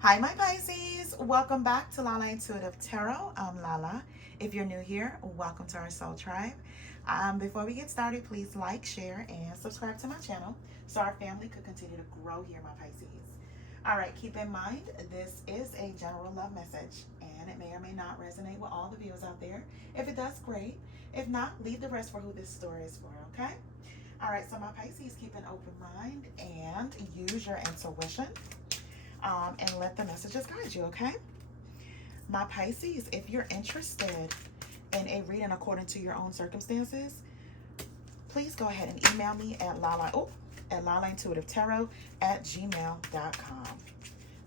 Hi, my Pisces. Welcome back to Lala Intuitive Tarot. I'm Lala. If you're new here, welcome to our soul tribe. Before we get started, please like, share, and subscribe to my channel so our family could continue to grow here, my Pisces. All right, keep in mind, this is a general love message, and it may or may not resonate with all the viewers out there. If it does, great. If not, leave the rest for who this story is for, okay? All right, so my Pisces, keep an open mind and use your intuition. And let the messages guide you, okay? My Pisces, if you're interested in a reading according to your own circumstances, please go ahead and email me at lalaintuitivetarot@gmail.com.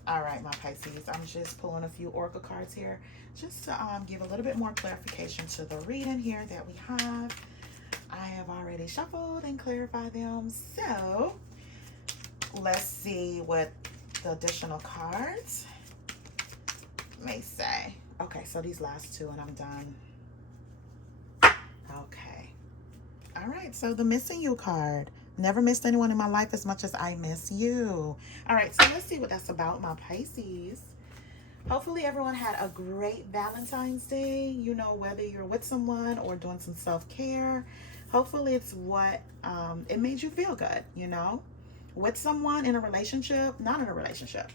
All right, my Pisces, I'm just pulling a few oracle cards here just to give a little bit more clarification to the reading here that we have. I have already shuffled and clarified them, so let's see what the additional cards may say. Okay, so these last two and I'm done. Okay. All right, so the missing you card. Never missed anyone in my life as much as I miss you. All right, so let's see what that's about, my Pisces. Hopefully everyone had a great Valentine's Day, you know, whether you're with someone or doing some self-care. Hopefully it's what it made you feel good, you know, with someone, in a relationship, not in a relationship.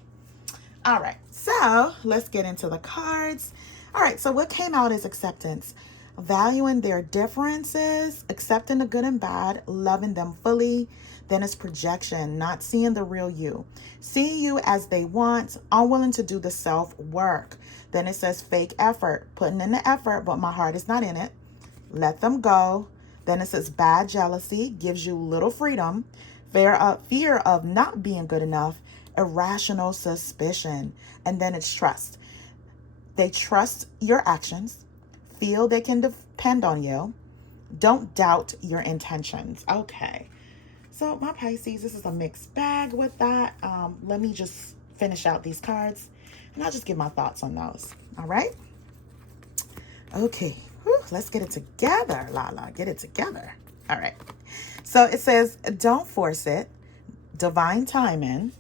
All right, so let's get into the cards. All right, so what came out is acceptance, valuing their differences, accepting the good and bad, loving them fully. Then it's projection, not seeing the real you, seeing you as they want, unwilling to do the self work. Then it says fake effort, putting in the effort, but my heart is not in it. Let them go. Then it says bad jealousy, gives you little freedom, fear of not being good enough, irrational suspicion. And then it's trust. They trust your actions, feel they can depend on you, don't doubt your intentions. Okay, so my Pisces, this is a mixed bag with that. Let me just finish out these cards and I'll just give my thoughts on those. All right. Okay. Whew, let's get it together, Lala. Get it together. All right. So it says, don't force it. Divine timing.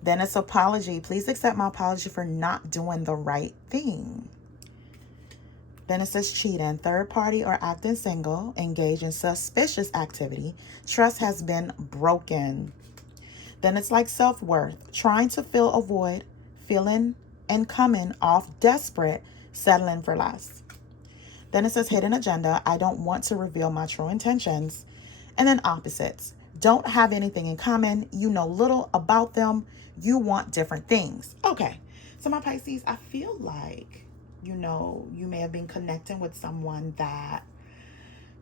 Then it's apology. Please accept my apology for not doing the right thing. Then it says cheating, third party or acting single, engage in suspicious activity. Trust has been broken. Then it's like self-worth, trying to fill a void, feeling and coming off desperate, settling for less. Then it says hidden agenda, I don't want to reveal my true intentions. And then opposites, don't have anything in common, you know little about them, you want different things. Okay, so my Pisces, I feel like, you know, you may have been connecting with someone that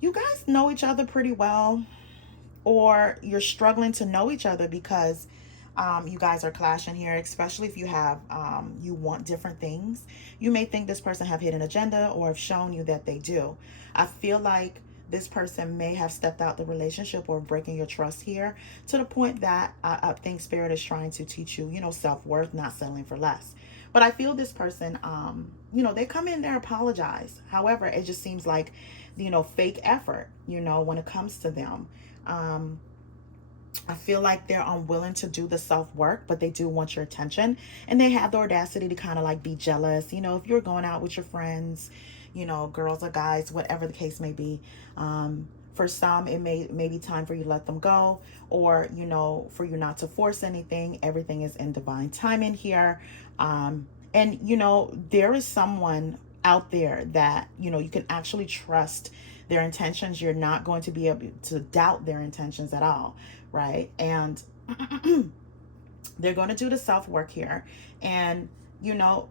you guys know each other pretty well, or you're struggling to know each other because you guys are clashing here, especially if you have you want different things. You may think this person have hidden agenda or have shown you that they do. I feel like this person may have stepped out the relationship or breaking your trust here to the point that I think Spirit is trying to teach you, you know, self-worth, not settling for less. But I feel this person, you know, they come in there, apologize. However, it just seems like, you know, fake effort, you know, when it comes to them. I feel like they're unwilling to do the self-work, but they do want your attention. And they have the audacity to kind of like be jealous. You know, if you're going out with your friends, you know, girls or guys, whatever the case may be. For some, it may be time for you to let them go, or, you know, for you not to force anything. Everything is in divine timing here. And, you know, there is someone out there that, you know, you can actually trust their intentions. You're not going to be able to doubt their intentions at all, right? And they're going to do the self work here, and, you know,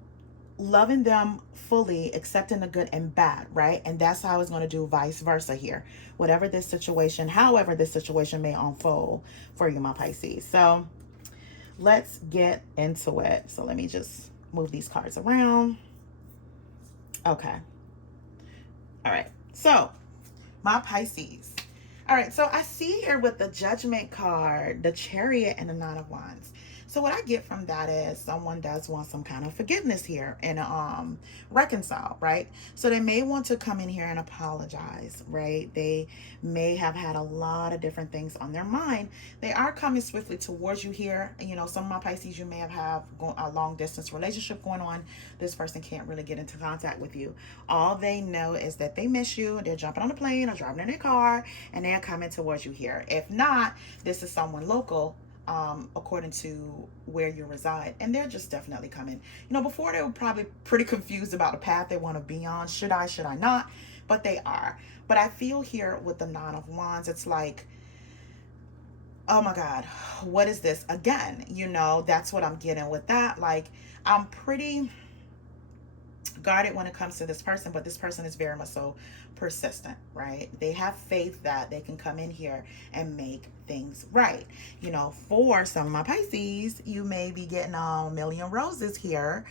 loving them fully, accepting the good and bad, right? And that's how it's going to do vice versa here. Whatever this situation, however this situation may unfold for you, my Pisces. So let's get into it. So let me just move these cards around. Okay. All right. So my Pisces. All right, so I see here with the Judgment card, the Chariot, and the Nine of Wands. So what I get from that is someone does want some kind of forgiveness here and reconcile, right? So they may want to come in here and apologize, right? They may have had a lot of different things on their mind. They are coming swiftly towards you here. You know, some of my Pisces, you may have a long distance relationship going on. This person can't really get into contact with you. All they know is that they miss you. They're jumping on a plane or driving in their car, and they're coming towards you here. If not, this is someone local, according to where you reside, and they're just definitely coming. You know, before they were probably pretty confused about the path they want to be on. Should I not? But they are. But I feel here with the Nine of Wands, it's like, oh my God, what is this again? You know, that's what I'm getting with that. Like, I'm pretty guarded when it comes to this person, but this person is very much so persistent, right? They have faith that they can come in here and make things right. You know, for some of my Pisces, you may be getting a million roses here.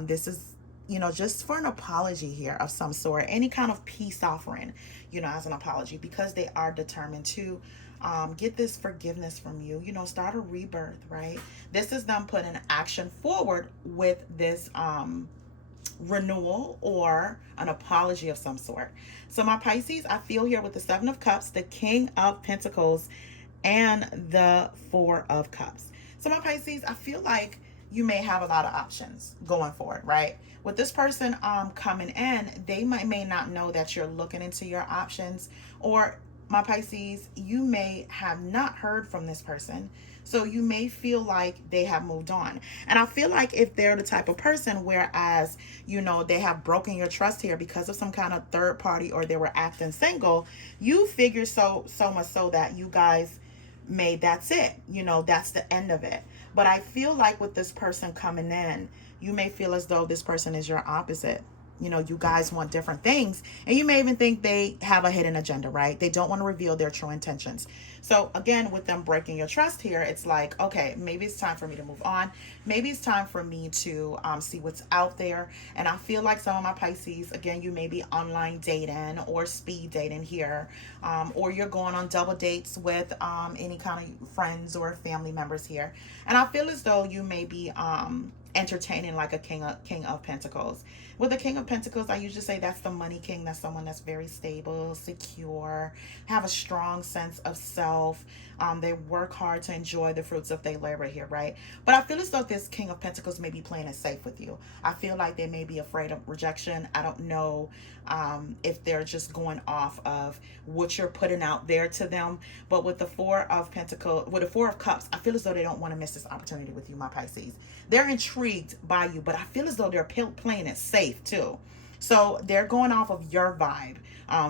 This is, you know, just for an apology here of some sort, any kind of peace offering, you know, as an apology, because they are determined to get this forgiveness from you, you know, start a rebirth, right? This is them putting action forward with this renewal or an apology of some sort. So my Pisces, I feel here with the Seven of Cups, the King of Pentacles, and the Four of Cups. So my Pisces, I feel like you may have a lot of options going forward, right? With this person coming in, they may not know that you're looking into your options, or my Pisces, you may have not heard from this person. So you may feel like they have moved on. And I feel like if they're the type of person, whereas, you know, they have broken your trust here because of some kind of third party, or they were acting single, you figure so much so that you guys that's it. You know, that's the end of it. But I feel like with this person coming in, you may feel as though this person is your opposite. You know, you guys want different things, and you may even think they have a hidden agenda, right? They don't want to reveal their true intentions. So again, with them breaking your trust here, it's like, okay, maybe it's time for me to move on. Maybe it's time for me to see what's out there. And I feel like some of my Pisces, again, you may be online dating or speed dating here, or you're going on double dates with any kind of friends or family members here. And I feel as though you may be entertaining like a king of Pentacles. With the King of Pentacles, I usually say that's the money king. That's someone that's very stable, secure, have a strong sense of self. They work hard to enjoy the fruits of their labor here, right? But I feel as though this King of Pentacles may be playing it safe with you. I feel like they may be afraid of rejection. I don't know if they're just going off of what you're putting out there to them. But with the Four of Pentacles, with the Four of Cups, I feel as though they don't want to miss this opportunity with you, my Pisces. They're intrigued by you, but I feel as though they're playing it safe too. So they're going off of your vibe,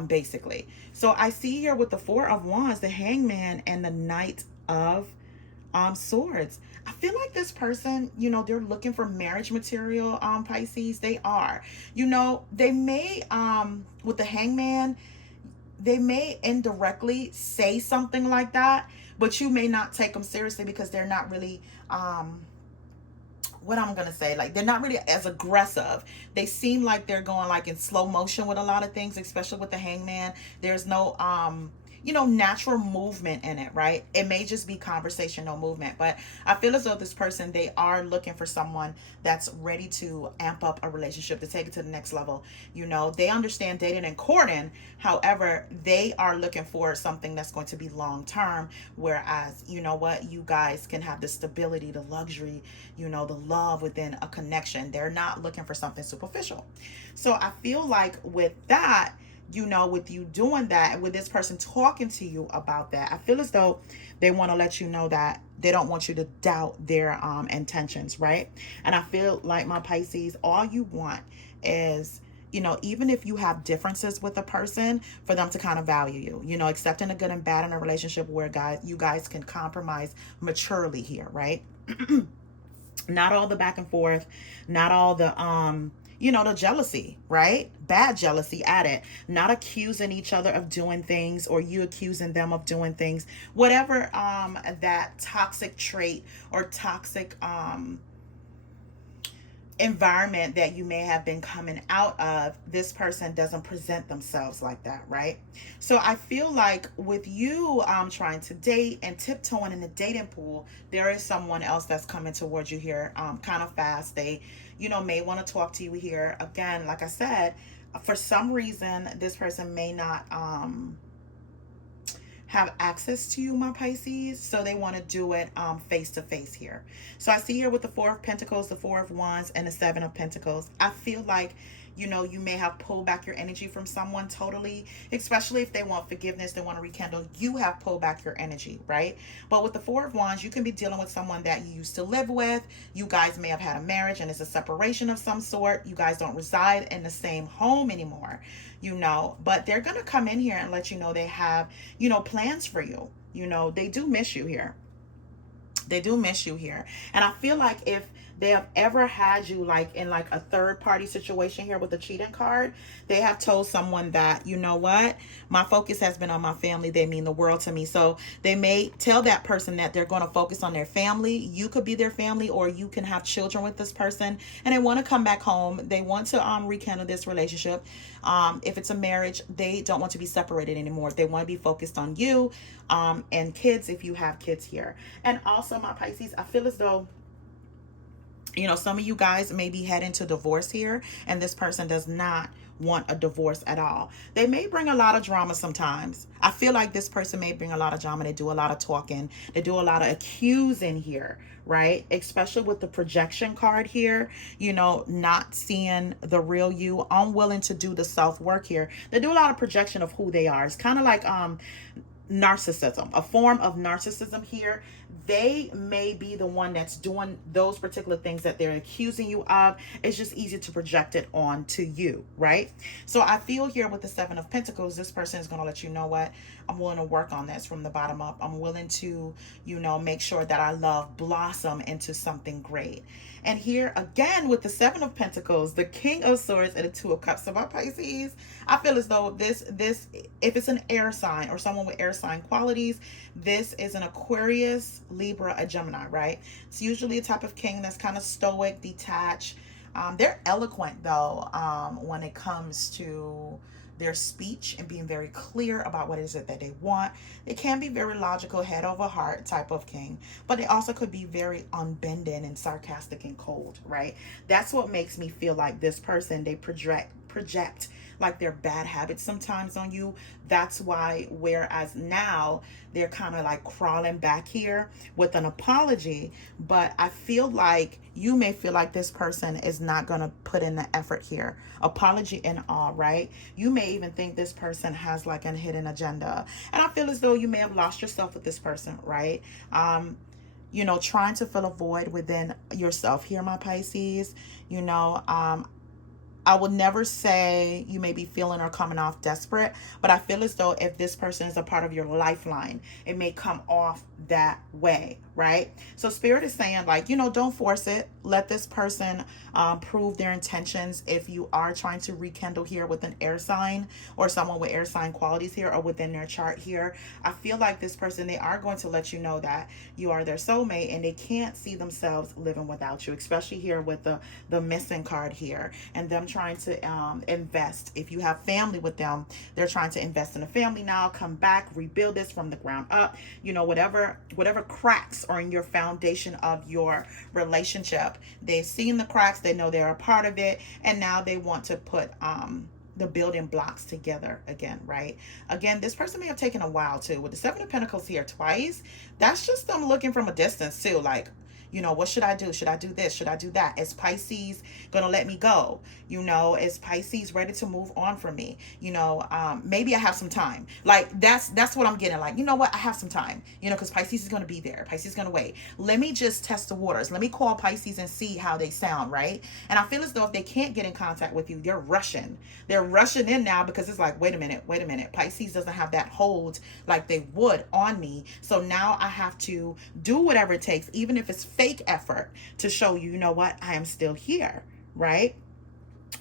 basically. So I see here with the Four of Wands, the Hangman, and the Knight of Swords. I feel like this person, you know, they're looking for marriage material, Pisces. They are. You know, they may, with the Hangman, they may indirectly say something like that, but you may not take them seriously because they're not really, what I'm gonna say, like, they're not really as aggressive. They seem like they're going like in slow motion with a lot of things, especially with the Hangman. There's no you know, natural movement in it, right? It may just be conversation, no movement. But I feel as though this person, they are looking for someone that's ready to amp up a relationship, to take it to the next level. You know, they understand dating and courting. However, they are looking for something that's going to be long term. Whereas, you know what, you guys can have the stability, the luxury, you know, the love within a connection. They're not looking for something superficial. So I feel like with that, you know, with you doing that, with this person talking to you about that, I feel as though they want to let you know that they don't want you to doubt their intentions, right? And I feel like, my Pisces, all you want is, you know, even if you have differences with a person, for them to kind of value you, you know, accepting the good and bad in a relationship where you guys can compromise maturely here, right? Not all the back and forth, not all the you know, the jealousy, right? Bad jealousy at it. Not accusing each other of doing things, or you accusing them of doing things. Whatever that toxic trait or toxic environment that you may have been coming out of, this person doesn't present themselves like that, right? So I feel like with you trying to date and tiptoeing in the dating pool, there is someone else that's coming towards you here kind of fast. They, may want to talk to you here. Again, like I said, for some reason, this person may not have access to you, my Pisces, so they want to do it face to face here. So I see here with the Four of Pentacles, the Four of Wands, and the Seven of Pentacles, I feel like you may have pulled back your energy from someone totally, especially if they want forgiveness, they want to rekindle. You have pulled back your energy, right? But with the Four of Wands, you can be dealing with someone that you used to live with. You guys may have had a marriage and it's a separation of some sort. You guys don't reside in the same home anymore, but they're going to come in here and let you know they have, plans for you. They do miss you here. They do miss you here. And I feel like if they have ever had you like in like a third party situation here with the cheating card, they have told someone that, what, my focus has been on my family. They mean the world to me. So they may tell that person that they're going to focus on their family. You could be their family, or you can have children with this person and they want to come back home. They want to rekindle this relationship. If it's a marriage, they don't want to be separated anymore. They want to be focused on you and kids if you have kids here. And also, my Pisces, I feel as though some of you guys may be heading to divorce here, and this person does not want a divorce at all. They may bring a lot of drama sometimes. I feel like this person may bring a lot of drama. They do a lot of talking. They do a lot of accusing here, right? Especially with the projection card here, not seeing the real you, unwilling to do the self-work here. They do a lot of projection of who they are. It's kind of like narcissism, a form of narcissism here. They may be the one that's doing those particular things that they're accusing you of. It's just easy to project it on to you, right? So I feel here with the Seven of Pentacles, this person is going to let you know what, I'm willing to work on this from the bottom up. I'm willing to, make sure that our love blossom into something great. And here again with the Seven of Pentacles, the King of Swords, and the Two of Cups. So my Pisces, I feel as though this, if it's an air sign or someone with air sign qualities, this is an Aquarius, Libra, a Gemini, right? It's usually a type of king that's kind of stoic, detached. They're eloquent though when it comes to their speech and being very clear about what it is that they want. They can be very logical, head over heart type of king, but they also could be very unbending and sarcastic and cold, right? That's what makes me feel like this person, they project like their bad habits sometimes on you. That's why, whereas now they're kind of like crawling back here with an apology, but I feel like you may feel like this person is not going to put in the effort here. Apology and all, right? You may even think this person has like a hidden agenda, and I feel as though you may have lost yourself with this person, right? Trying to fill a void within yourself here, my Pisces. I would never say you may be feeling or coming off desperate, but I feel as though if this person is a part of your lifeline, it may come off that way, right? So Spirit is saying like, don't force it. Let this person prove their intentions. If you are trying to rekindle here with an air sign or someone with air sign qualities here or within their chart here, I feel like this person, they are going to let you know that you are their soulmate and they can't see themselves living without you, especially here with the missing card here and them trying to invest. If you have family with them, they're trying to invest in a family now, come back, rebuild this from the ground up. Whatever cracks are in your foundation of your relationship, they've seen the cracks, they know they're a part of it, and now they want to put the building blocks together again, right? Again, this person may have taken a while too. With the Seven of Pentacles here twice, that's just them looking from a distance too, like, what should I do? Should I do this? Should I do that? Is Pisces gonna let me go? Is Pisces ready to move on from me? Maybe I have some time. Like that's what I'm getting. Like, what? I have some time. Because Pisces is gonna be there. Pisces is gonna wait. Let me just test the waters. Let me call Pisces and see how they sound, right? And I feel as though if they can't get in contact with you, they're rushing. They're rushing in now because it's like, wait a minute. Pisces doesn't have that hold like they would on me. So now I have to do whatever it takes, even if it's fake effort, to show you, I am still here, right?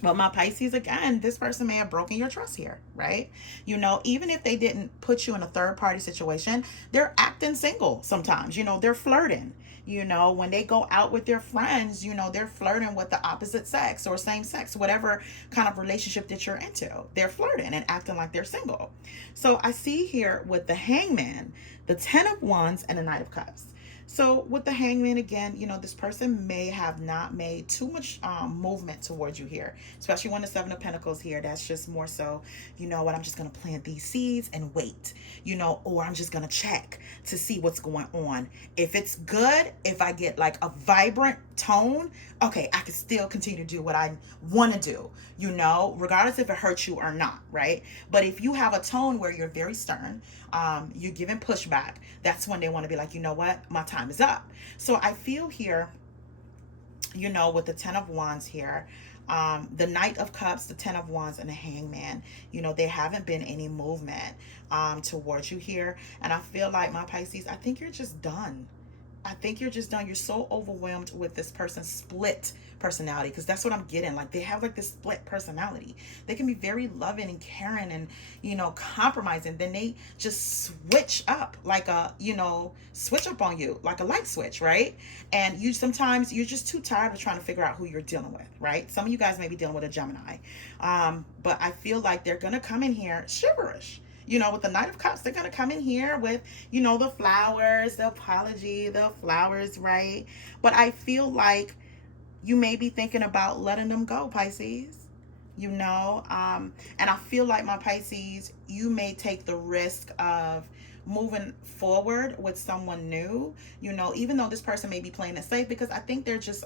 But my Pisces, again, this person may have broken your trust here, right? You know, even if they didn't put you in a third party situation, they're acting single sometimes. You know, they're flirting. You know, when they go out with their friends, you know, they're flirting with the opposite sex or same sex, whatever kind of relationship that you're into. They're flirting and acting like they're single. So I see here with the Hangman, the Ten of Wands, and the Knight of Cups. So with the Hangman, again, you know, this person may have not made too much movement towards you here, especially when the Seven of Pentacles here. That's just more so, you know what, I'm just going to plant these seeds and wait, you know, or I'm just going to check to see what's going on. If it's good, if I get like a vibrant tone, okay, I can still continue to do what I want to do, you know, regardless if it hurts you or not, right? But if you have a tone where you're very stern, you're giving pushback, that's when they want to be like, you know what, my time is up. So I feel here, you know, with the Ten of Wands here, the Knight of Cups, the Ten of Wands, and the Hangman, you know, there haven't been any movement towards you here. And I feel like, my Pisces, I think you're just done. I think you're just done. You're so overwhelmed with this person's split personality, because that's what I'm getting. Like, they have like this split personality. They can be very loving and caring and, you know, compromising. Then they just switch up like a, you know, switch up on you like a light switch, right? And you sometimes you're just too tired of trying to figure out who you're dealing with, right? Some of you guys may be dealing with a Gemini. But I feel like they're going to come in here shiverish. You know, with the Knight of Cups, they're going to come in here with, you know, the flowers, the apology, the flowers, right? But I feel like you may be thinking about letting them go, Pisces. You know, and I feel like, my Pisces, you may take the risk of moving forward with someone new, you know, even though this person may be playing it safe, because I think they're just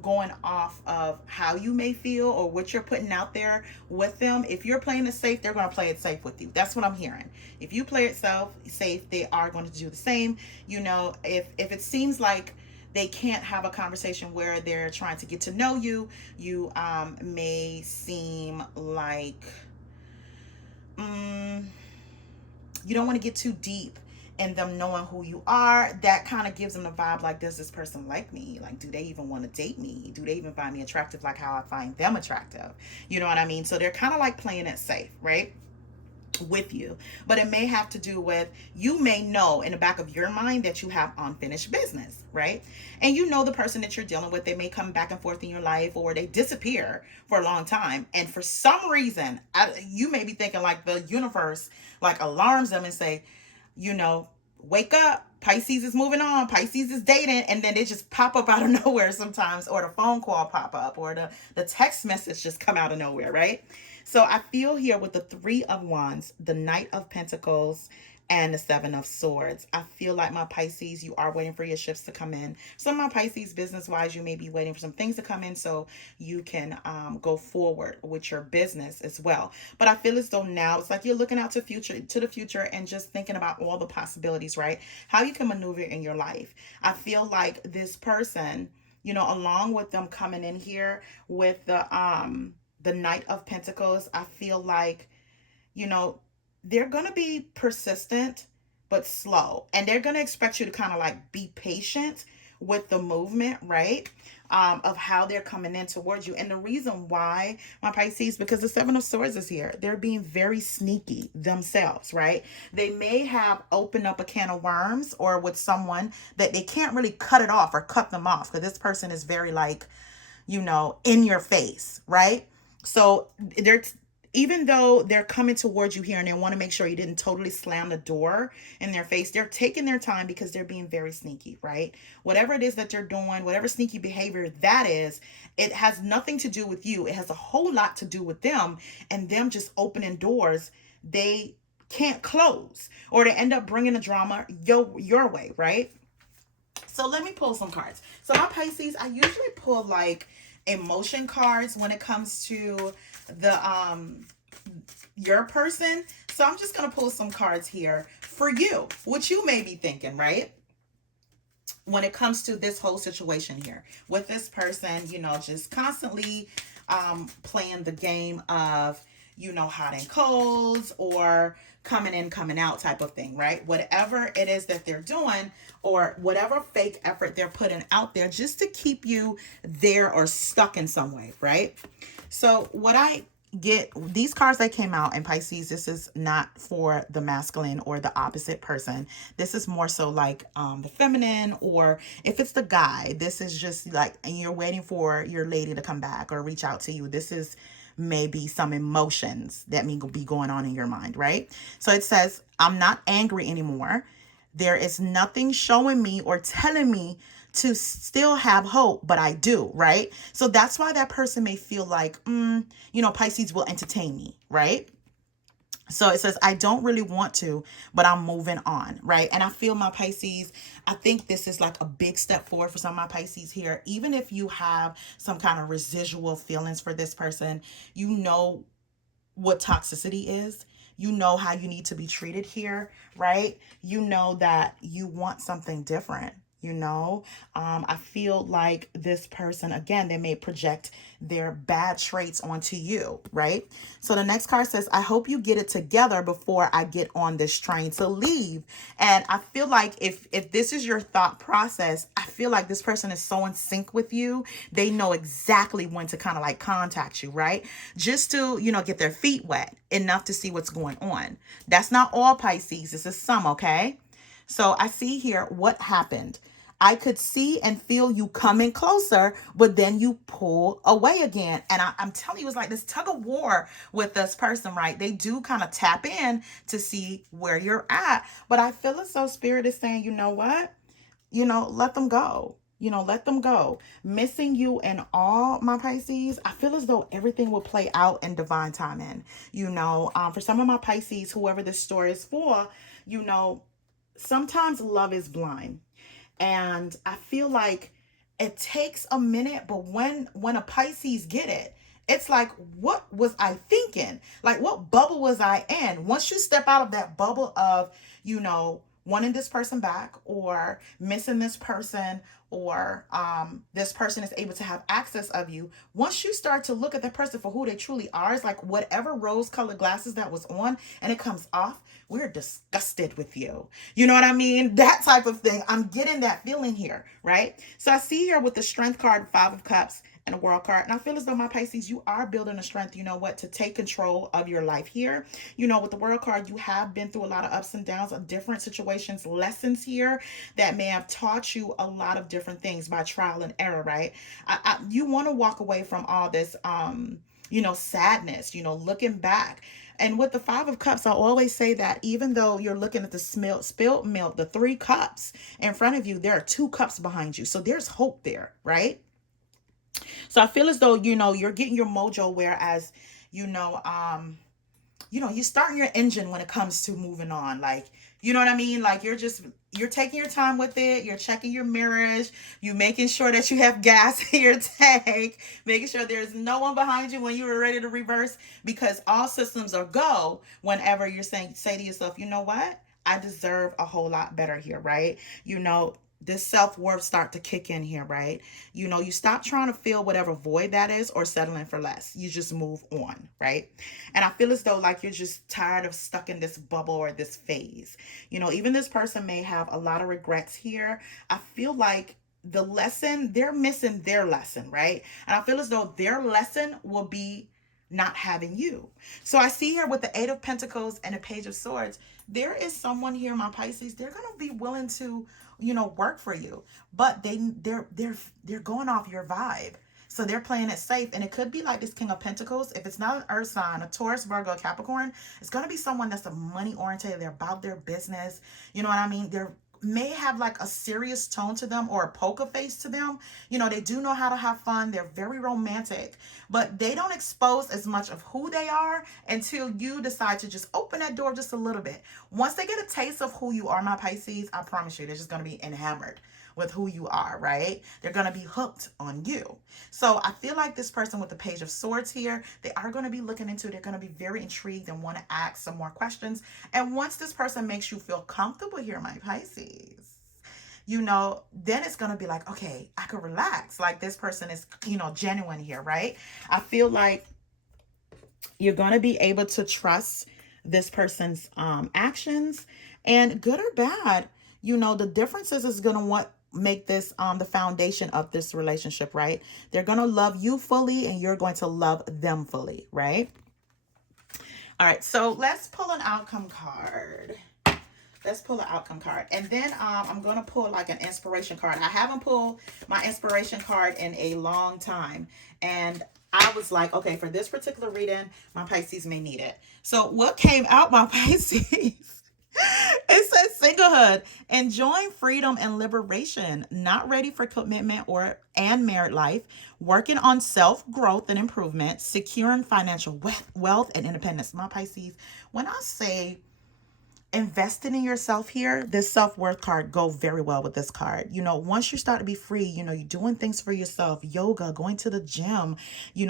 going off of how you may feel or what you're putting out there with them. If you're playing it safe, they're going to play it safe with you. That's what I'm hearing. If you play it safe, they are going to do the same. You know, if it seems like they can't have a conversation where they're trying to get to know you, you may seem like you don't want to get too deep in them knowing who you are. That kind of gives them the vibe like, does this person like me? Like, do they even want to date me? Do they even find me attractive like how I find them attractive? You know what I mean? So they're kind of like playing it safe, right, with you. But it may have to do with, you may know in the back of your mind that you have unfinished business, right? And you know the person that you're dealing with, they may come back and forth in your life, or they disappear for a long time, and for some reason you may be thinking like the universe like alarms them and say, you know, wake up, Pisces is moving on, Pisces is dating, and then they just pop up out of nowhere sometimes, or the phone call pop up, or the text message just come out of nowhere, right? So I feel here with the Three of Wands, the Knight of Pentacles, and the Seven of Swords, I feel like, my Pisces, you are waiting for your shifts to come in. Some of my Pisces, business-wise, you may be waiting for some things to come in so you can go forward with your business as well. But I feel as though now it's like you're looking out to the future and just thinking about all the possibilities, right? How you can maneuver in your life. I feel like this person, you know, along with them coming in here with the Knight of Pentacles, I feel like, you know, they're going to be persistent but slow, and they're going to expect you to kind of like be patient with the movement, right? Of how they're coming in towards you. And the reason why, my Pisces, because the Seven of Swords is here. They're being very sneaky themselves, right? They may have opened up a can of worms, or with someone that they can't really cut it off or cut them off, because this person is very like, you know, in your face, right? So they're, even though they're coming towards you here and they want to make sure you didn't totally slam the door in their face, they're taking their time because they're being very sneaky, right? Whatever it is that they're doing, whatever sneaky behavior that is, it has nothing to do with you. It has a whole lot to do with them, and them just opening doors they can't close, or they end up bringing the drama your way, right? So let me pull some cards. So my Pisces, I usually pull like emotion cards when it comes to the your person. So I'm just going to pull some cards here for you, what you may be thinking, right? When it comes to this whole situation here with this person, you know, just constantly playing the game of, hot and colds, or coming in, coming out type of thing, right? Whatever it is that they're doing, or whatever fake effort they're putting out there just to keep you there or stuck in some way, right? So what I get, these cards that came out in Pisces, this is not for the masculine or the opposite person. This is more so like the feminine, or if it's the guy, this is just like, and you're waiting for your lady to come back or reach out to you. This is maybe some emotions that may be going on in your mind, right? So it says, I'm not angry anymore. There is nothing showing me or telling me to still have hope, but I do, right? So that's why that person may feel like, Pisces will entertain me, right? So it says, I don't really want to, but I'm moving on, right? And I feel my Pisces, I think this is like a big step forward for some of my Pisces here. Even if you have some kind of residual feelings for this person, you know what toxicity is. You know how you need to be treated here, right? You know that you want something different. I feel like this person, again, they may project their bad traits onto you, right? So the next card says, I hope you get it together before I get on this train to leave. And I feel like if this is your thought process, I feel like this person is so in sync with you. They know exactly when to kind of like contact you, right? Just to, get their feet wet enough to see what's going on. That's not all Pisces. This is some, okay? So I see here what happened. I could see and feel you coming closer, but then you pull away again. And I'm telling you, it's like this tug of war with this person, right? They do kind of tap in to see where you're at. But I feel as though Spirit is saying, you know what? Let them go. Let them go. Missing you and all, my Pisces, I feel as though everything will play out in divine timing. For some of my Pisces, whoever this story is for, sometimes love is blind. And I feel like it takes a minute, but when a Pisces get it, it's like, what was I thinking? Like, what bubble was I in? Once you step out of that bubble of, wanting this person back, or missing this person, or this person is able to have access of you. Once you start to look at that person for who they truly are, it's like whatever rose-colored glasses that was on and it comes off, we're disgusted with you. You know what I mean? That type of thing. I'm getting that feeling here, right? So I see here with the Strength card, Five of Cups, and a World card. And I feel as though, my Pisces, you are building a strength, to take control of your life here. With the World card, you have been through a lot of ups and downs of different situations, lessons here that may have taught you a lot of different things by trial and error, right? You want to walk away from all this, sadness, looking back. And with the Five of Cups, I always say that even though you're looking at the spilled milk, the 3 cups in front of you, there are 2 cups behind you. So there's hope there, right? So I feel as though, you're getting your mojo, whereas, you're starting your engine when it comes to moving on. Like, you know what I mean? Like, you're taking your time with it. You're checking your mirrors. You're making sure that you have gas in your tank, making sure there's no one behind you when you were ready to reverse, because all systems are go whenever say to yourself, you know what? I deserve a whole lot better here, right? This self-worth start to kick in here, right? You stop trying to fill whatever void that is or settling for less. You just move on, right? And I feel as though like you're just tired of stuck in this bubble or this phase. Even this person may have a lot of regrets here. I feel like the lesson, they're missing their lesson, right? And I feel as though their lesson will be not having you. So I see here with the 8 of Pentacles and a Page of Swords, there is someone here, my Pisces, they're going to be willing to, work for you, but they're going off your vibe. So they're playing it safe. And it could be like this King of Pentacles. If it's not an earth sign, a Taurus, Virgo, Capricorn, it's going to be someone that's a money oriented. They're about their business. You know what I mean? They're may have like a serious tone to them or a poker face to them. They do know how to have fun. They're very romantic, but they don't expose as much of who they are until you decide to just open that door just a little bit. Once they get a taste of who you are, my Pisces, I promise you, they're just going to be enamored with who you are, right? They're going to be hooked on you. So I feel like this person with the Page of Swords here, they are going to be looking into, they're going to be very intrigued and want to ask some more questions. And once this person makes you feel comfortable here, my Pisces, then it's going to be like, okay, I can relax. Like this person is, genuine here, right? I feel like You're going to be able to trust this person's actions, and good or bad, the differences is going to make this the foundation of this relationship, right? They're going to love you fully and you're going to love them fully, right? All right, so let's pull an outcome card. Let's pull an outcome card. And then I'm going to pull like an inspiration card. I haven't pulled my inspiration card in a long time. And I was like, okay, for this particular reading, my Pisces may need it. So what came out, my Pisces? It says singlehood, enjoying freedom and liberation, not ready for commitment and married life, working on self-growth and improvement, securing financial wealth and independence. My Pisces, when I say investing in yourself here, this self-worth card go very well with this card. Once you start to be free, you're doing things for yourself, yoga, going to the gym,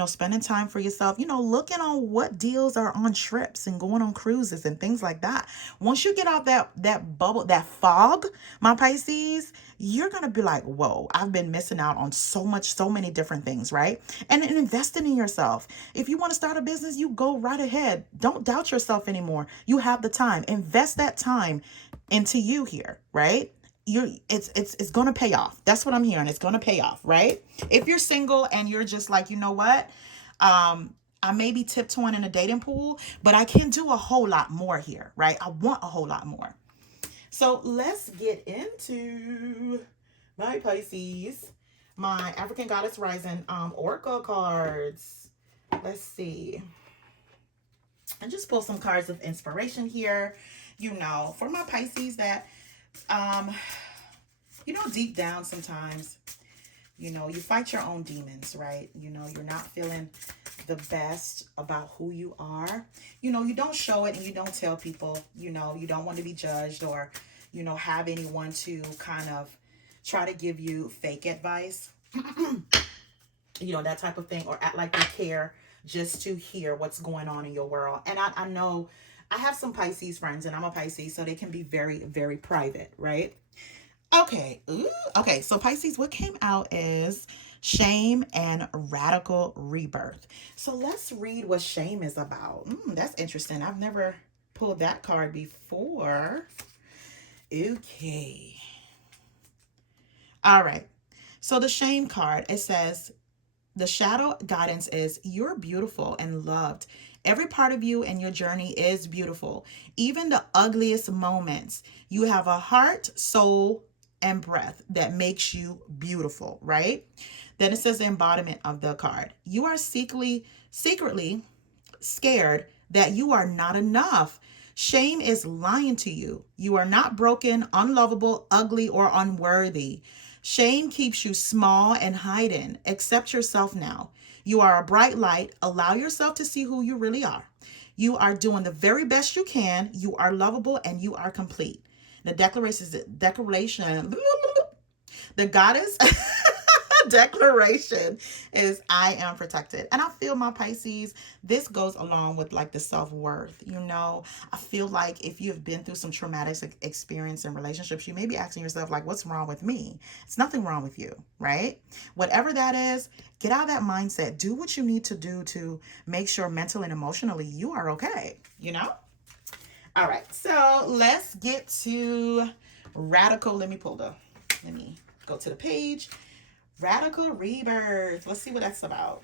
spending time for yourself, looking on what deals are on trips and going on cruises and things like that. Once you get out that bubble, that fog, my Pisces, you're going to be like, whoa, I've been missing out on so many different things, right? And investing in yourself. If you want to start a business, you go right ahead. Don't doubt yourself anymore. You have the time. Invest that time into you here, right? It's going to pay off. That's what I'm hearing. It's going to pay off, right? If you're single and you're just like, you know what? I may be tiptoeing in a dating pool, but I can do a whole lot more here, right? I want a whole lot more. So let's get into my Pisces, my African Goddess Rising Oracle cards. Let's see. And just pull some cards of inspiration here, for my Pisces that, deep down sometimes, you fight your own demons, right? You're not feeling the best about who you are. You don't show it and you don't tell people, you don't want to be judged or, have anyone to kind of try to give you fake advice, that type of thing, or act like they care just to hear what's going on in your world. And I know I have some Pisces friends and I'm a Pisces, so they can be very, very private, right? Okay. Ooh. Okay. So Pisces, what came out is shame and radical rebirth. So let's read what shame is about. That's interesting. I've never pulled that card before. Okay. All right. So the shame card, it says, the shadow guidance is, you're beautiful and loved. Every part of you and your journey is beautiful. Even the ugliest moments. You have a heart, soul, and breath that makes you beautiful, right? Then it says the embodiment of the card. You are secretly scared that you are not enough. Shame is lying to you. You are not broken, unlovable, ugly, or unworthy. Shame keeps you small and hiding. Accept yourself now. You are a bright light. Allow yourself to see who you really are. You are doing the very best you can. You are lovable and you are complete. The the goddess declaration is, I am protected. And I feel, my Pisces, this goes along with like the self-worth. I feel like if you've been through some traumatic experience in relationships, you may be asking yourself, like, what's wrong with me? It's nothing wrong with you, right? Whatever that is, get out of that mindset. Do what you need to do to make sure mentally and emotionally you are okay, All right, so let's get to radical. Let me go to the page. Radical rebirth. Let's see what that's about.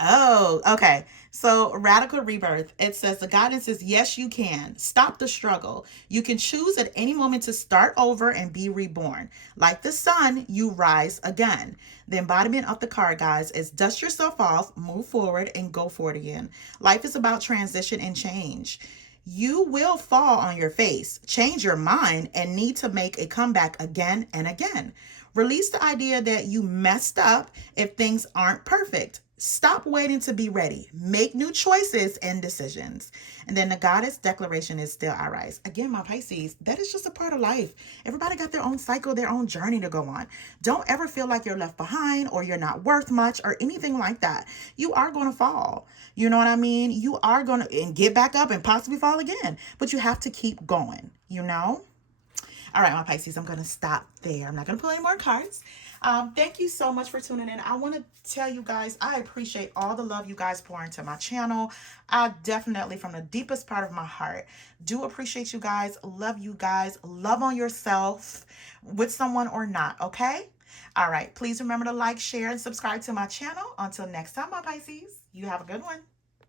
Oh, okay. So radical rebirth. It says the guidance is, yes, you can. Stop the struggle. You can choose at any moment to start over and be reborn. Like the sun, you rise again. The embodiment of the card, guys, is dust yourself off, move forward, and go for it again. Life is about transition and change. You will fall on your face, change your mind, and need to make a comeback again and again. Release the idea that you messed up if things aren't perfect. Stop waiting to be ready. Make new choices and decisions. And then the goddess declaration is, still I rise. Again, my Pisces, that is just a part of life. Everybody got their own cycle, their own journey to go on. Don't ever feel like you're left behind or you're not worth much or anything like that. You are going to fall. You know what I mean? You are going to get back up and possibly fall again. But you have to keep going, All All right, my Pisces, I'm going to stop there. I'm not going to pull any more cards. Thank you so much for tuning in. I want to tell you guys, I appreciate all the love you guys pour into my channel. I definitely, from the deepest part of my heart, do appreciate you guys. Love you guys. Love on yourself with someone or not, okay? All right. Please remember to like, share, and subscribe to my channel. Until next time, my Pisces, you have a good one.